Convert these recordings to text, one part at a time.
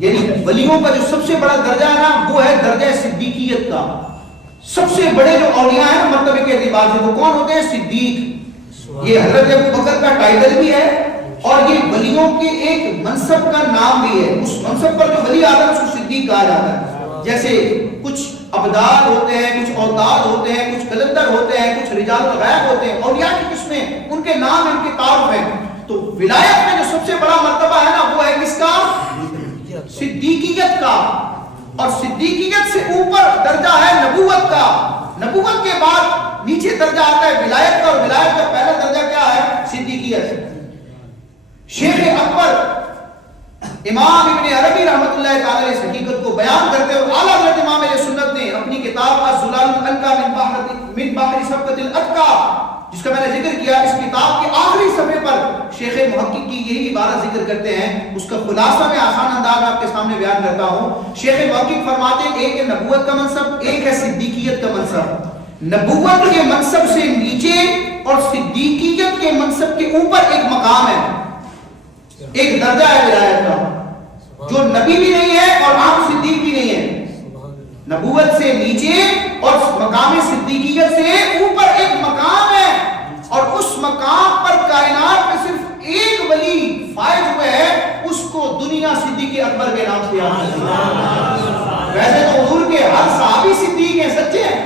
یعنی ولیوں کا جو سب سے بڑا درجہ ہے نا وہ ہے درجہ صدیقیت کا. سب سے بڑے جو اولیاء ہیں مرتبے کے اعتبار سے وہ کون ہوتے ہیں؟ صدیق. یہ حضرت ابوبکر کا ٹائٹل بھی ہے اور یہ ولیوں کے ایک منصب کا نام بھی ہے. اس منصب پر جو ولی آتا ہے اس کو صدیق کہا جاتا ہے. جیسے کچھ ابدال ہوتے ہیں، کچھ اوتاد ہوتے ہیں، کچھ کلندر ہوتے ہیں، کچھ رجال الغیب ہوتے ہیں، اولیاء کی قسمیں، ان کے نام ان کے تعارف ہیں. تو ولایت میں جو سب سے بڑا مرتبہ ہے نا وہ ہے کس کا؟ صدیقیت کا. اور صدیقیت سے اوپر درجہ ہے نبوت کا. نبوت کے بعد نیچے درجہ آتا ہے ولایت کا، اور ولایت کا پہلا درجہ کیا ہے؟ صدیقیت. شیخ اکبر امام ابن عربی رحمۃ اللہ تعالی علیہ اس حقیقت کو بیان کرتے ہوئے اعلیٰ حضرت امام اہل سنت نے اپنی کتاب الزلال الانقا من بحر سبقۃ الاتقا، جس کا میں نے ذکر کیا، اس کتاب کے آخری صفحے پر شیخ محقق کی یہی عبارت ذکر کرتے ہیں. اس کا خلاصہ میں آسان انداز میں آپ کے سامنے بیان کرتا ہوں. شیخ محقق فرماتے ہیں ایک ہے نبوت کا منصب، ایک ہے صدیقیت کا منصب. نبوت کے منصب سے نیچے اور صدیقیت کے منصب کے اوپر ایک مقام ہے، ایک درجہ ہے ولایت کا، جو نبی بھی نہیں ہے اور عام صدیق بھی نہیں ہے. نبوت سے نیچے اور مقام صدیقیت سے اوپر ایک مقام ہے، اور اس مقام پر کائنات میں صرف ایک ولی فائز ہوئے ہے، اس کو دنیا صدیق اکبر کے نام سے یاد ہے. ویسے تو حضور کے ہر صحابی صدیق ہیں، سچے ہیں.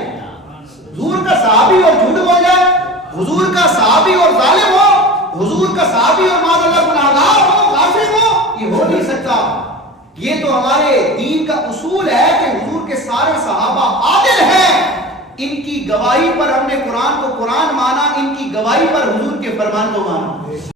حضور کا صحابی اور جھوٹ بول جائے، حضور کا صحابی اور ظالم ہو، حضور کا صحابی اور معاذ اللہ گناہگار ہو، غافل ہو، یہ ہو نہیں سکتا. یہ تو ہمارے دین کا اصول ہے کہ حضور کے سارے صحابہ عادل ہیں. ان کی گواہی پر ہم نے قرآن کو قرآن مانا، ان کی گواہی پر حضور کے فرمان کو مانا.